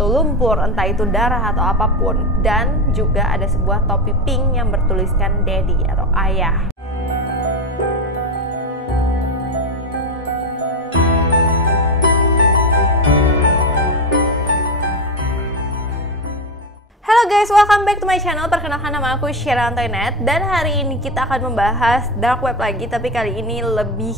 itu lumpur, entah itu darah atau apapun. Dan juga ada sebuah topi pink yang bertuliskan daddy atau ayah. Halo guys, welcome back to my channel. Perkenalkan nama aku Sheila Antoinette. Dan hari ini kita akan membahas dark web lagi, tapi kali ini lebih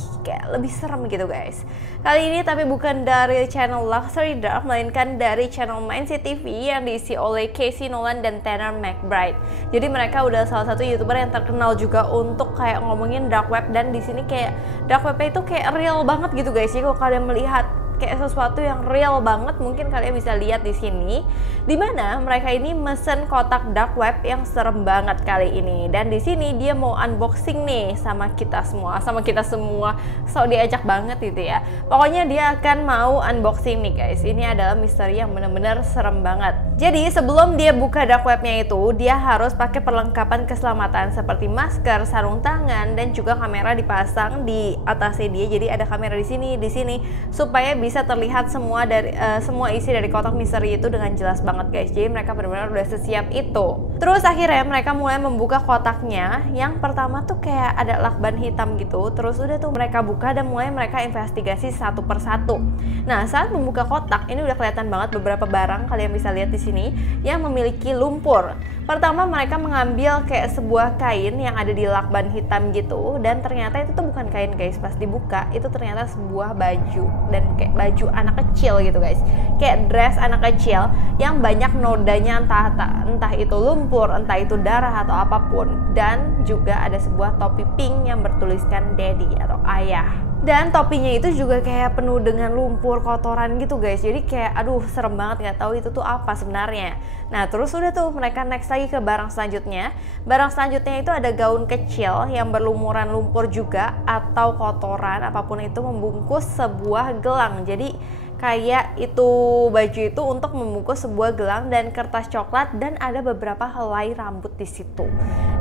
serem gitu guys. Kali ini tapi bukan dari channel Luxury Dark, melainkan dari channel Mindset TV yang diisi oleh Casey Nolan dan Tanner McBride. Jadi mereka udah salah satu YouTuber yang terkenal juga untuk kayak ngomongin dark web, dan di sini kayak dark webnya itu kayak real banget gitu guys. Jadi kalau kalian melihat kayak sesuatu yang real banget, mungkin kalian bisa lihat di sini, dimana mereka ini mesen kotak dark web yang serem banget kali ini. Dan di sini dia mau unboxing nih sama kita semua, so diajak banget gitu ya. Pokoknya dia akan mau unboxing nih guys. Ini adalah misteri yang bener-bener serem banget. Jadi sebelum dia buka dark webnya itu, dia harus pakai perlengkapan keselamatan seperti masker, sarung tangan, dan juga kamera dipasang di atasnya dia. Jadi ada kamera di sini, supaya bisa terlihat semua dari semua isi dari kotak misteri itu dengan jelas banget guys. Jadi mereka benar-benar udah sesiap itu. Terus akhirnya mereka mulai membuka kotaknya. Yang pertama tuh kayak ada lakban hitam gitu. Terus udah tuh mereka buka dan mulai mereka investigasi satu persatu. Nah, saat membuka kotak ini udah kelihatan banget beberapa barang, kalian bisa lihat di sini, yang memiliki lumpur. Pertama mereka mengambil kayak sebuah kain yang ada di lakban hitam gitu, dan ternyata itu tuh bukan kain guys. Pas dibuka itu ternyata sebuah baju, dan kayak baju anak kecil gitu guys, kayak dress anak kecil yang banyak nodanya, entah itu lumpur, entah itu darah atau apapun. Dan juga ada sebuah topi pink yang bertuliskan daddy atau ayah. Dan topinya itu juga kayak penuh dengan lumpur, kotoran gitu guys. Jadi kayak aduh serem banget, nggak tahu itu tuh apa sebenarnya. Nah terus udah tuh mereka next lagi ke barang selanjutnya. Barang selanjutnya itu ada gaun kecil yang berlumuran lumpur juga, atau kotoran apapun itu, membungkus sebuah gelang. Jadi kayak itu baju itu untuk membungkus sebuah gelang dan kertas coklat, dan ada beberapa helai rambut di situ.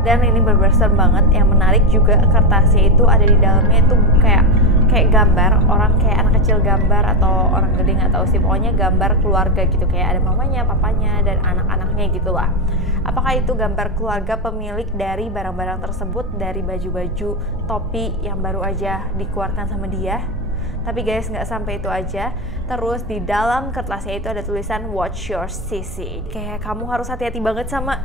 Dan ini bener-bener serem banget. Yang menarik juga kertasnya itu ada di dalamnya itu kayak gambar orang, kayak anak kecil gambar atau orang gede nggak tahu sih, pokoknya gambar keluarga gitu, kayak ada mamanya, papanya, dan anak-anaknya gitu lah. Apakah itu gambar keluarga pemilik dari barang-barang tersebut, dari baju-baju, topi yang baru aja dikeluarkan sama dia? Tapi guys, nggak sampai itu aja. Terus di dalam kertasnya itu ada tulisan watch your sissy, kayak kamu harus hati-hati banget sama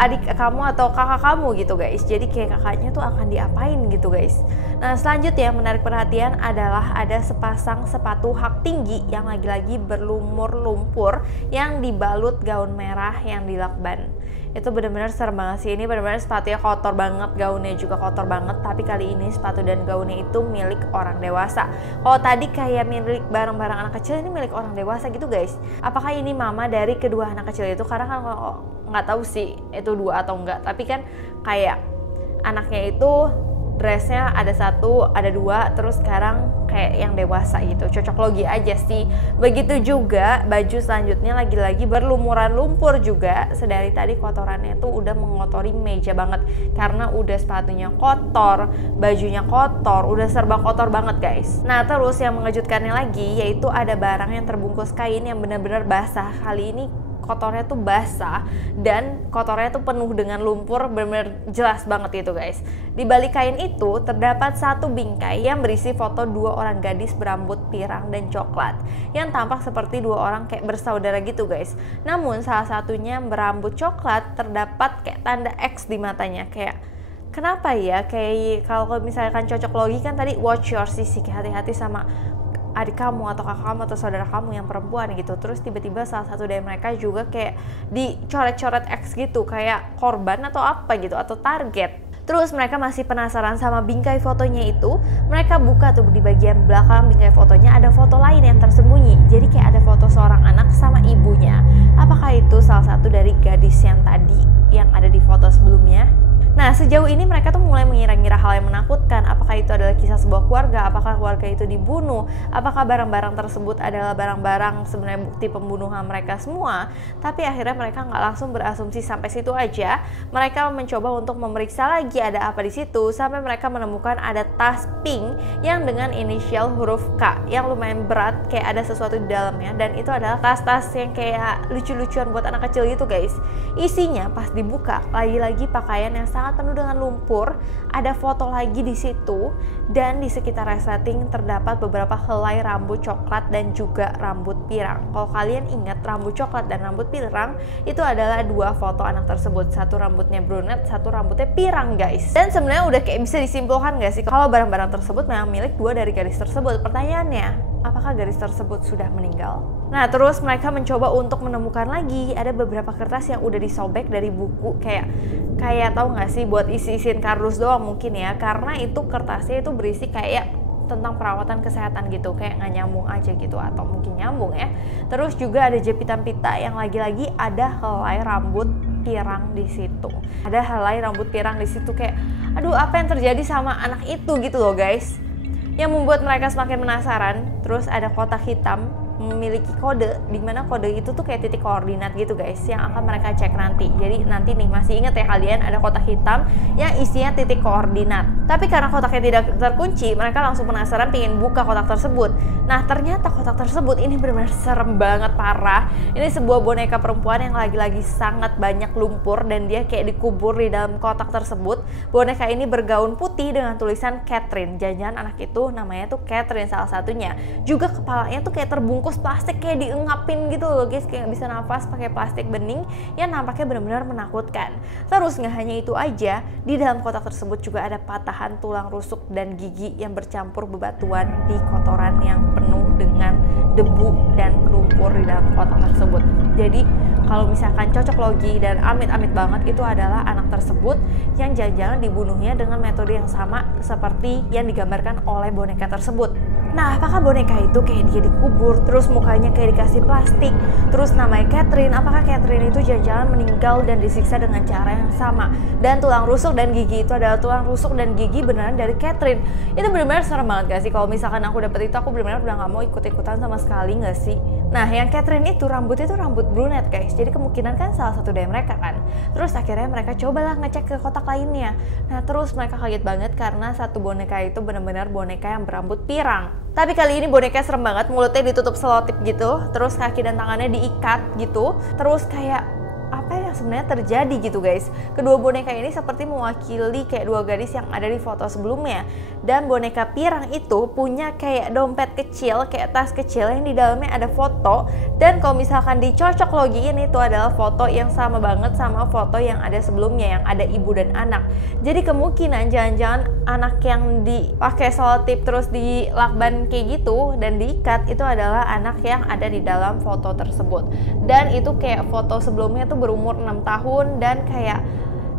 adik kamu atau kakak kamu gitu guys. Jadi kayak kakaknya tuh akan diapain gitu guys. Nah selanjutnya yang menarik perhatian adalah ada sepasang sepatu hak tinggi yang lagi-lagi berlumur lumpur yang dibalut gaun merah yang dilakban. Itu benar-benar serem banget sih. Ini benar-benar sepatunya kotor banget, gaunnya juga kotor banget. Tapi kali ini sepatu dan gaunnya itu milik orang dewasa. Kalau tadi kayak milik barang-barang anak kecil, ini milik orang dewasa gitu guys. Apakah ini mama dari kedua anak kecil itu? Karena kan kalau nggak tahu sih itu dua atau enggak, tapi kan kayak anaknya itu dressnya ada satu, ada dua, terus sekarang kayak yang dewasa gitu. Cocok logi aja sih. Begitu juga baju selanjutnya lagi-lagi berlumuran lumpur juga. Sedari tadi kotorannya tuh udah mengotori meja banget, karena udah sepatunya kotor, bajunya kotor, udah serba kotor banget guys. Nah terus yang mengejutkannya lagi yaitu ada barang yang terbungkus kain yang benar-benar basah. Kali ini kotornya tuh basah dan kotornya tuh penuh dengan lumpur, bener-bener jelas banget itu guys. Di balik kain itu terdapat satu bingkai yang berisi foto dua orang gadis berambut pirang dan coklat yang tampak seperti dua orang kayak bersaudara gitu guys. Namun salah satunya berambut coklat terdapat kayak tanda X di matanya. Kayak kenapa ya, kayak kalau misalkan cocok logi kan tadi watch your sissy, hati-hati sama adik kamu atau kakak kamu atau saudara kamu yang perempuan gitu. Terus tiba-tiba salah satu dari mereka juga kayak dicoret-coret X gitu, kayak korban atau apa gitu, atau target. Terus mereka masih penasaran sama bingkai fotonya itu. Mereka buka tuh di bagian belakang bingkai fotonya, ada foto lain yang tersembunyi. Jadi kayak ada foto seorang anak sama ibunya. Apakah itu salah satu dari gadis yang tadi yang ada di foto sebelumnya? Nah, sejauh ini mereka tuh mulai mengira-ngira hal yang menakutkan. Apakah itu adalah kisah sebuah keluarga? Apakah keluarga itu dibunuh? Apakah barang-barang tersebut adalah barang-barang sebenarnya bukti pembunuhan mereka semua? Tapi akhirnya mereka nggak langsung berasumsi sampai situ aja. Mereka mencoba untuk memeriksa lagi ada apa di situ, sampai mereka menemukan ada tas pink yang dengan inisial huruf K yang lumayan berat, kayak ada sesuatu di dalamnya. Dan itu adalah tas-tas yang kayak lucu-lucuan buat anak kecil gitu guys. Isinya pas dibuka lagi-lagi pakaian yang sangat penuh dengan lumpur, ada foto lagi di situ, dan di sekitar resleting terdapat beberapa helai rambut coklat dan juga rambut pirang. Kalau kalian ingat, rambut coklat dan rambut pirang itu adalah dua foto anak tersebut, satu rambutnya brunette, satu rambutnya pirang guys. Dan sebenarnya udah kayak bisa disimpulkan gak sih kalau barang-barang tersebut memang milik dua dari gadis tersebut. Pertanyaannya, apakah gadis tersebut sudah meninggal? Nah, terus mereka mencoba untuk menemukan lagi ada beberapa kertas yang udah disobek dari buku, kayak tahu nggak sih, buat isi-isiin kardus doang mungkin ya, karena itu kertasnya itu berisi kayak tentang perawatan kesehatan gitu, kayak nggak nyambung aja gitu, atau mungkin nyambung ya. Terus juga ada jepitan pita yang lagi-lagi ada helai rambut pirang di situ. Ada helai rambut pirang di situ, kayak aduh apa yang terjadi sama anak itu gitu loh guys. Yang membuat mereka semakin penasaran. Terus ada kotak hitam memiliki kode, dimana kode itu tuh kayak titik koordinat gitu guys, yang akan mereka cek nanti. Jadi nanti nih, masih inget ya kalian, ada kotak hitam yang isinya titik koordinat. Tapi karena kotaknya tidak terkunci, mereka langsung penasaran pengen buka kotak tersebut. Nah, ternyata kotak tersebut ini benar-benar serem banget, parah. Ini sebuah boneka perempuan yang lagi-lagi sangat banyak lumpur, dan dia kayak dikubur di dalam kotak tersebut. Boneka ini bergaun putih dengan tulisan Catherine. Jangan-jangan anak itu namanya tuh Catherine salah satunya. Juga kepalanya tuh kayak terbungkus plastik, kayak diengapin gitu loh guys, kayak nggak bisa nafas pakai plastik bening yang nampaknya benar-benar menakutkan. Terus nggak hanya itu aja, di dalam kotak tersebut juga ada patahan tulang rusuk dan gigi yang bercampur bebatuan di kotoran yang penuh dengan debu dan lumpur di dalam kotak tersebut. Jadi kalau misalkan cocok logi dan amit-amit banget, itu adalah anak tersebut yang jangan-jangan dibunuhnya dengan metode yang sama seperti yang digambarkan oleh boneka tersebut. Nah, apakah boneka itu kayak dia dikubur, terus mukanya kayak dikasih plastik, terus namanya Catherine? Apakah Catherine itu jangan-jangan meninggal dan disiksa dengan cara yang sama? Dan tulang rusuk dan gigi itu adalah tulang rusuk dan gigi beneran dari Catherine. Itu benar-benar serem banget gak sih? Kalau misalkan aku dapet itu, aku benar-benar udah gak mau ikut-ikutan sama sekali gak sih? Nah, yang Catherine itu rambutnya itu rambut brunette guys, jadi kemungkinan kan salah satu dari mereka kan. Terus akhirnya mereka cobalah ngecek ke kotak lainnya. Nah, terus mereka kaget banget karena satu boneka itu benar-benar boneka yang berambut pirang. Tapi kali ini boneka serem banget, mulutnya ditutup selotip gitu, terus kaki dan tangannya diikat gitu, terus kayak apa yang sebenarnya terjadi gitu guys. Kedua boneka ini seperti mewakili kayak dua gadis yang ada di foto sebelumnya. Dan boneka pirang itu punya kayak dompet kecil, kayak tas kecil yang di dalamnya ada foto. Dan kalau misalkan dicocok logiin, itu adalah foto yang sama banget sama foto yang ada sebelumnya, yang ada ibu dan anak. Jadi kemungkinan jangan-jangan anak yang dipakai selotip terus dilakban kayak gitu dan diikat, itu adalah anak yang ada di dalam foto tersebut. Dan itu kayak foto sebelumnya tuh berumur 6 tahun, dan kayak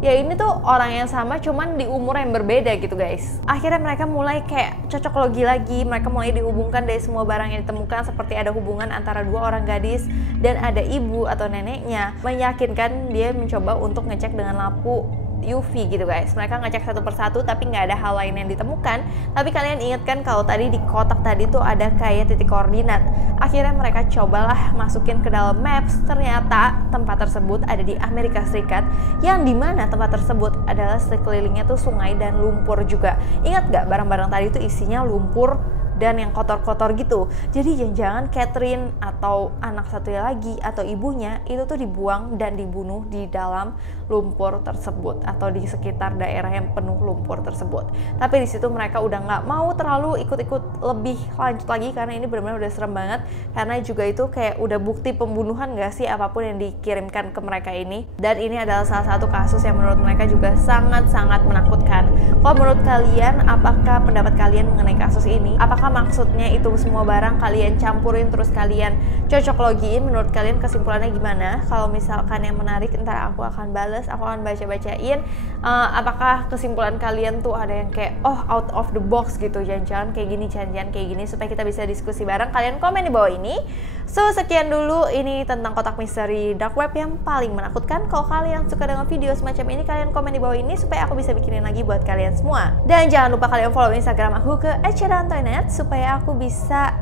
ya ini tuh orang yang sama cuman di umur yang berbeda gitu guys. Akhirnya mereka mulai kayak cocok logi lagi, mereka mulai dihubungkan dari semua barang yang ditemukan, seperti ada hubungan antara dua orang gadis dan ada ibu atau neneknya. Meyakinkan dia mencoba untuk ngecek dengan lampu UV gitu guys. Mereka ngecek satu persatu tapi nggak ada hal lain yang ditemukan. Tapi kalian ingat kan kalau tadi di kotak tadi tuh ada kayak titik koordinat. Akhirnya mereka cobalah masukin ke dalam maps. Ternyata tempat tersebut ada di Amerika Serikat, yang dimana tempat tersebut adalah sekelilingnya tuh sungai dan lumpur juga. Ingat nggak, barang-barang tadi tuh isinya lumpur dan yang kotor-kotor gitu. Jadi jangan-jangan Catherine atau anak satunya lagi atau ibunya itu tuh dibuang dan dibunuh di dalam lumpur tersebut atau di sekitar daerah yang penuh lumpur tersebut. Tapi di situ mereka udah nggak mau terlalu ikut-ikut lebih lanjut lagi karena ini benar-benar udah serem banget, karena juga itu kayak udah bukti pembunuhan gak sih apapun yang dikirimkan ke mereka ini. Dan ini adalah salah satu kasus yang menurut mereka juga sangat-sangat menakutkan. Kalau menurut kalian, apakah pendapat kalian mengenai kasus ini? Apakah maksudnya itu semua barang kalian campurin terus kalian cocok logiin? Menurut kalian kesimpulannya gimana? Kalau misalkan yang menarik, ntar aku akan bales, aku akan baca-bacain. Apakah kesimpulan kalian tuh ada yang kayak out of the box gitu, jangan-jangan kayak gini, jangan-jangan kayak gini, supaya kita bisa diskusi bareng. Kalian komen di bawah ini. So, sekian dulu ini tentang kotak misteri dark web yang paling menakutkan. Kalau kalian suka dengan video semacam ini, kalian komen di bawah ini supaya aku bisa bikinin lagi buat kalian semua. Dan jangan lupa kalian follow Instagram aku ke @ceriantoinet supaya aku bisa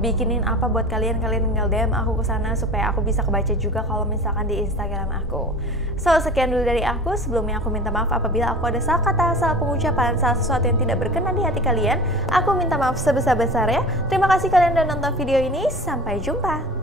bikinin apa buat kalian. Kalian tinggal DM aku ke sana supaya aku bisa kebaca juga kalau misalkan di Instagram aku. So, sekian dulu dari aku. Sebelumnya aku minta maaf apabila aku ada salah kata, salah pengucapan, salah sesuatu yang tidak berkenan di hati kalian. Aku minta maaf sebesar-besarnya. Terima kasih kalian udah nonton video ini. Sampai jumpa.